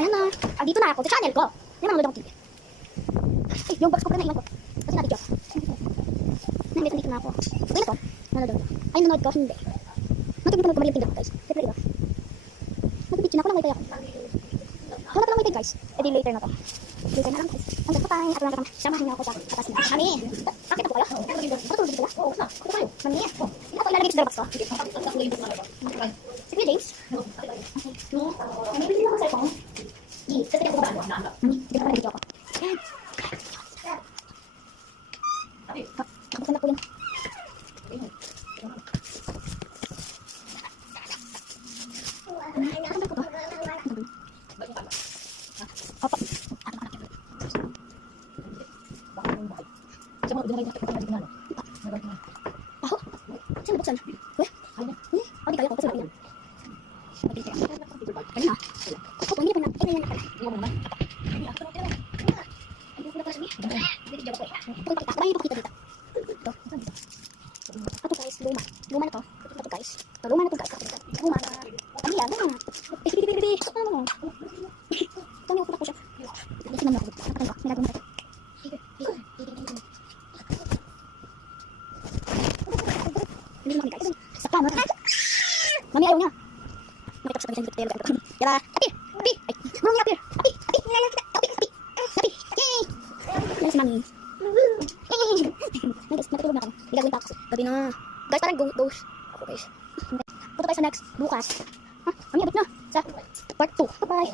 Ayan na. Dito na ako sa channel ko. Yan ang Lodong TV. Ay, yung box ko pala naiwan ko. Kasi nabidyo ako. Nandito, nandito na ako. Okay na to. Nanonood ko. Ay, nanonood ko. Hindi. Matugin ko mali yung pindot ko, guys. Siyempre, diba? Nag-video na ako ng wifi ako. Wala ka lang wifi, guys. E di later na to. Later na lang, guys. Hanggang pa tayo. At lang ka samahin niyo ako sa atas niya. Mami! Bakit ako kayo? Matutulog dito ba? Oo, na. Ako kayo. Mami! Hindi ako ilalagay sa box ko. Si Kuya James? Mami, bilhin ako sa cellphone. Kasi ako ba? Mami, hindi ko pa nag-video ako. Kabukan na po yun. Opo. Ako? Saan nabuksan? Uy? Di kaya ko kasi natin yan. Kanina? Opo, hindi pa na. Ay, yan na pala. Tabayin ko kita dito. Ito. Ito guys, luma. Luma na to. Ito guys. Luma na to guys. Luma na. Ano yan? Luma na. Ano? Ito niyo ko siya. Tingnan mo ako. Nakatan ko. Nilagay mo ito. Hindi mo guys. Sa kama. Mami ayaw niya. Nakita ko sa kanya sa dito. Yala. Api. Api. Ay. Murong niya api. Api. Api. Api. Api. Api. Yay. Yan si Mami. Guys, natutulog na ako. Igagawin pa ako. Gabi na. Guys, parang ghost. Ako guys. Punta tayo sa next. Bukas. Mami, abot na. Sa part 2. Bye-bye.